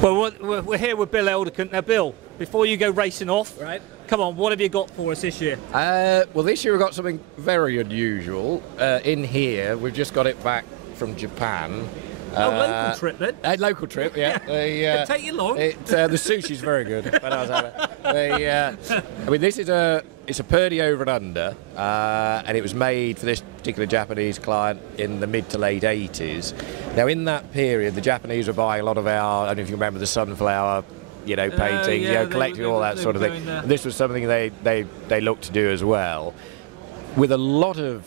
Well, we're here with Bill Elderkin. Now, Bill, before you go racing off, Right. come on, what have you got for us this year? Well, this year we've got something very unusual. In here, we've just got it back from Japan. Local trip then? Local trip, yeah. Take you long. The sushi's very good. When I was having it. I mean, it's a Purdy over and under, and it was made for this particular Japanese client in the mid to late 80s. Now, in that period, the Japanese were buying a lot of our, I don't know if you remember the sunflower, paintings, collecting all that sort of thing. And this was something they looked to do as well. With a lot of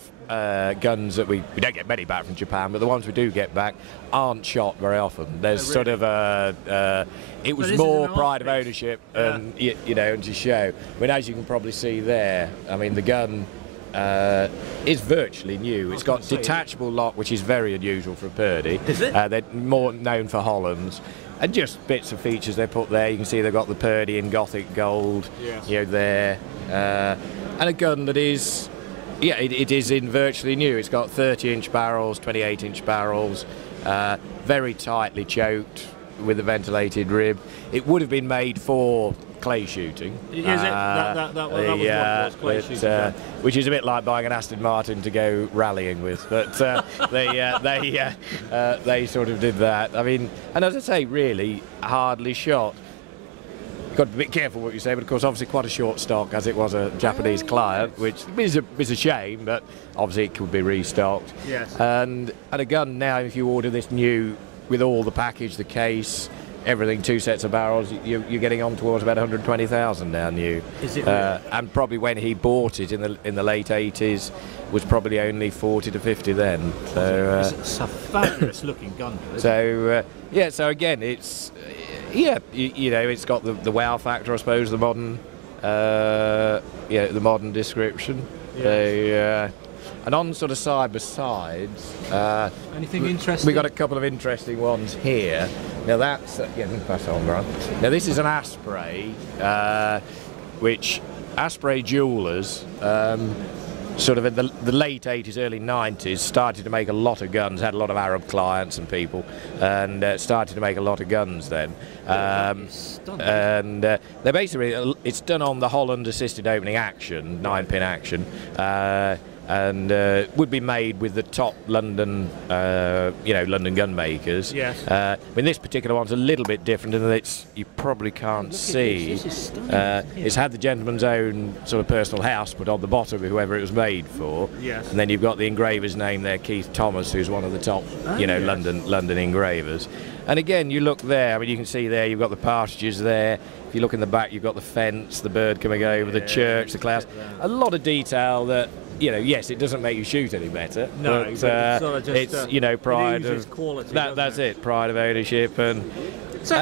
guns that we don't get many back from Japan, but the ones we do get back aren't shot very often. There's sort of it was more pride of ownership and and to show. I mean, as you can probably see there, I mean the gun is virtually new. It's got detachable lock, which is very unusual for a Purdy. Is it? They're more known for Hollands. And just bits of features they put there. You can see they've got the Purdy in Gothic gold, there. And a gun that is, it is in virtually new. It's got 30-inch barrels, 28-inch barrels, very tightly choked with a ventilated rib. It would have been made for clay shooting. Is it? That was what it was, clay shooting. Which is a bit like buying an Aston Martin to go rallying with. But they sort of did that. I mean, and as I say, really hardly shot. You've got to be a bit careful what you say, but of course, obviously quite a short stock, as it was a Japanese client, which is a shame, but obviously it could be restocked. Yes. And a gun now, if you order this new, with all the package, the case, everything, 2 sets of barrels, you're getting on towards about 120,000 now new. Is it really? And probably when he bought it in the late 80s was probably only 40 to 50 then. So it's a fabulous looking gun. So again, it's it's got the wow factor, I suppose, the modern the modern description. Yes. And on sort of side by sides, anything interesting? We've got a couple of interesting ones here. Now that's pass on, Brian. Now this is an Asprey, which Asprey jewellers, sort of in the late 80s, early 90s, started to make a lot of guns. Had a lot of Arab clients and people, and started to make a lot of guns then. And they're basically, it's done on the Holland assisted opening action, 9-pin action. And would be made with the top London, London gunmakers. Yes. I mean, this particular one's a little bit different in that you probably can't see. This is stunning. It's had the gentleman's own sort of personal house put on the bottom of whoever it was made for. Yes. And then you've got the engraver's name there, Keith Thomas, who's one of the top, yes. London engravers. And again, you look there. I mean, you can see there. You've got the partages there. If you look in the back, you've got the fence, the bird coming over, the church, the clouds. A lot of detail that. Yes, it doesn't make you shoot any better. No, but, it's pride of quality. That's it, pride of ownership. And so,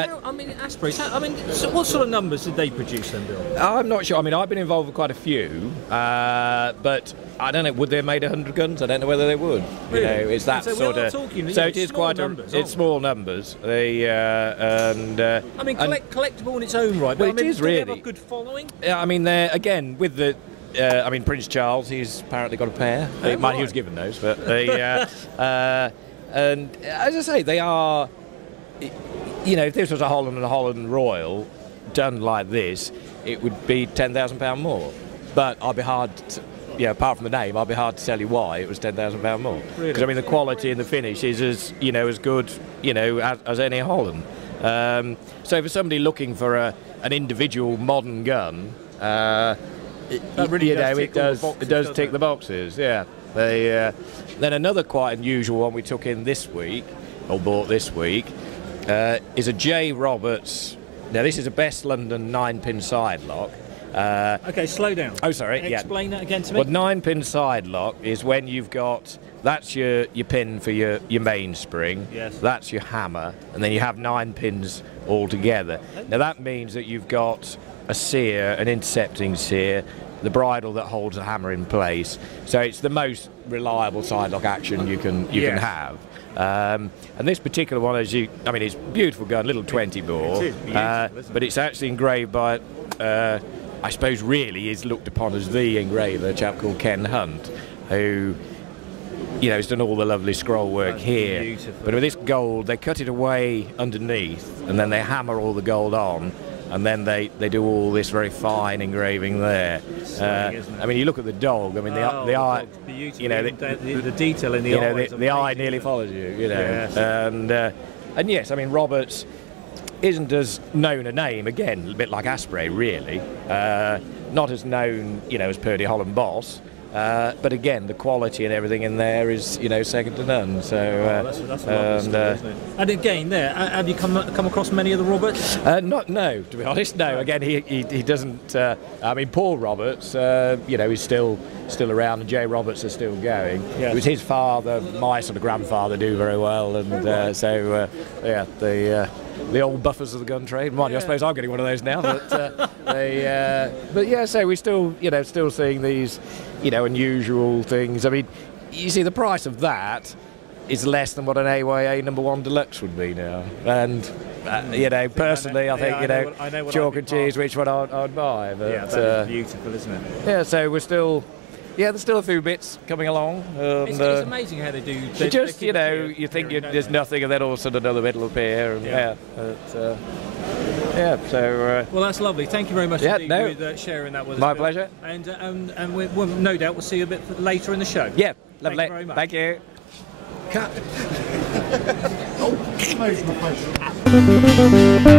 Asprey. So what sort of numbers did they produce then, Bill? I'm not sure. I mean, I've been involved with quite a few, but I don't know. Would they have made 100 guns? I don't know whether they would. Really? It's that so sort of. So it is quite numbers, it's small numbers. Collectible in its own right. Well, but it is really. They have a good following. Yeah, I mean, they're again with the. Prince Charles, he's apparently got a pair. He was given those, but and as I say, they are. If this was a Holland Royal done like this, it would be £10,000 more. But I'd be hard. Apart from the name, I'd be hard to tell you why it was £10,000 more. Because really? I mean, the quality and the finish is as good, as any Holland. So for somebody looking for an individual modern gun. That really does tick the boxes, yeah. Then another quite unusual one we took in this week, or bought this week, is a J. Roberts. Now this is a Best London 9-pin side lock. Okay, slow down. Oh, sorry. Explain that again to me. Well, 9-pin side lock is when you've got that's your pin for your mainspring. Yes. That's your hammer, and then you have 9 pins all together. Now that means that you've got a sear, an intercepting sear, the bridle that holds the hammer in place. So it's the most reliable side lock action you can have. And this particular one, it's a beautiful gun, little 20 bore. It is beautiful, but it's actually engraved by, I suppose, really is looked upon as the engraver, a chap called Ken Hunt, who it's done all the lovely scroll work That's here. beautiful. But with this gold, they cut it away underneath, and then they hammer all the gold on, and then they do all this very fine engraving there. Stunning, isn't it? I mean, you look at the dog. I mean, the eye, dog's beautiful. The detail in the eye. the eye nearly follows you. Yes. And yes, I mean, Roberts isn't as known a name, again, a bit like Asprey, really. Not as known, as Purdy Holland Boss. But again, the quality and everything in there is, second to none. So that's a lovely story, isn't it? And again, there, have you come across many of the Roberts? No, to be honest, no. Again, he doesn't. I mean, Paul Roberts, he's still around, and Jay Roberts is still going. Yes. It was his father, my sort of grandfather, do very well, and the old buffers of the gun trade. Mind you, I suppose I'm getting one of those now. But so we're still, still seeing these, unusual things. I mean, you see, the price of that is less than what an AYA #1 Deluxe would be now. And, personally, I think, chalk and cheese, which one I'd buy. But, yeah, that is beautiful, isn't it? Yeah, so we're still... Yeah, there's still a few bits coming along. It's amazing how they do. You think there's nothing, and then all of a sudden another bit will appear. And, well, that's lovely. Thank you very much indeed for sharing that with us. My pleasure. And we'll no doubt we'll see you a bit later in the show. Yeah, lovely. Thank you very much. Thank you. Cut. Oh, my pleasure.